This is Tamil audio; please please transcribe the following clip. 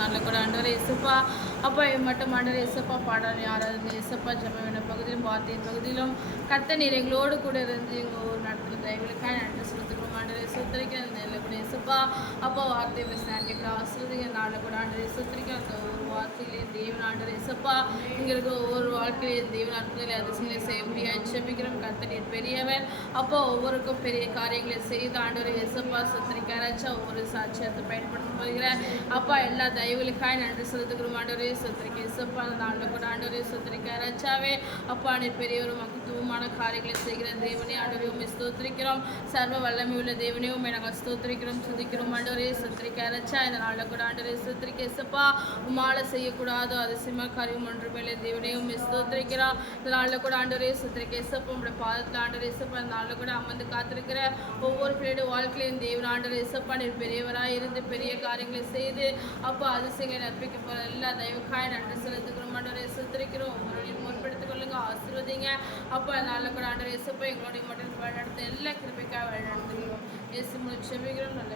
நாளில் கூட ஆண்டவரே இயேசுப்பா அப்பா மட்டும் ஆண்டவரே இயேசுப்பா பாடல் ஆராதனை இயேசுப்பா ஜெபவேன பகுதியிலும் வார்த்தையின் பகுதியிலும் கர்த்தர் நீர் எங்களோடு கூட இருந்து எங்கள் ஊர் நடத்துகிற தயவுகளுக்காக நன்றி செலுத்துகிறோம் ஆண்டவரே சுத்தரிக்கிற நெல்ல கூட இயேசுப்பா அப்பா வார்த்தை பேசினாண்டிக்கு ஆசிரியங்க நாளில் கூட ஆண்டவரே சுத்தரிக்க அந்த ஒரு வார்த்தையிலே தேவன் ஆண்டவரே இயேசுப்பா எங்களுக்கு ஒவ்வொரு வாழ்க்கையிலே தேவன் அற்புதங்களை அதிசயங்களை செய்ய முடியாது ஜெபிக்கிறோம் கர்த்தர் நீர் பெரியவர் அப்போ ஒவ்வொருக்கும் பெரிய காரியங்களை செய்து ஆண்டவரே இயேசுப்பா சுத்தரிக்காராச்சா ஒவ்வொரு சாட்சியத்தை பயன்படுத்த போகிற அப்பா எல்லா தயவுகளுக்காக நன்றி செலுத்துகிறோம் ஆண்டவரே சுத்தரிக்க இயேசுப்பா அந்த நாளில் கூட ஆண்டவரே சுத்தரிக்காராச்சாவே அப்பா நீர் பெரியவரும் மகத்துவமான காரியங்களை செய்கிற தேவனே ஆண்டவரே உண்மை ஸ்தோத்திரிக்கிறோம் சர்வ வல்லமை உள்ள தேவனே உண்மை நாங்கள் ஸ்தோத்திரிக்கிறோம் சுதிக்கிறோம் ஆண்டவரே சுத்தரிக்காராச்சா இந்த நாளில் கூட ஆண்டவரே சுத்தரிக்க இயேசுப்பா உமால செய்யக்கூடாதோ அதிசயமா காரியம் ஒன்று மேலே தேவனே உண்மை ஸ்தோத்திரிக்கிறோம் இந்த நாளில் கூட ஆண்டவரே சுத்தரிக்க இயேசுப்பா உங்களுடைய பாதத்தில் ஆண்டவரே இயேசுப்பா இந்த நாளில் கூட அமர்ந்து காத்திருக்கிற ஒவ்வொரு பிள்ளையோட வாழ்க்கையிலும் தேவன் ஆண்டவரே இயேசுப்பா நீர் பெரியவராக இருந்து பெரிய காரியங்களை செய்து அப்போ அதிசயங்களை நற்பிக்க போகிற எல்லா தயவுக்காக நன்றி செலுத்துக்கிறோம் ஆண்டவரே சுத்தரிக்கிறோம் உங்களுடைய முற்படுத்திக் கொள்ளுங்க ஆசீர்வதிங்க அப்போ நாளில் கூட ஆண்டவரே இயேசுப்பா எங்களுடைய மட்டும் வழிநடத்த எல்லா கிருபைக்காக வழிநடத்துகிறோம் இயேசு மூலம் செபிக்கிறோம் நல்ல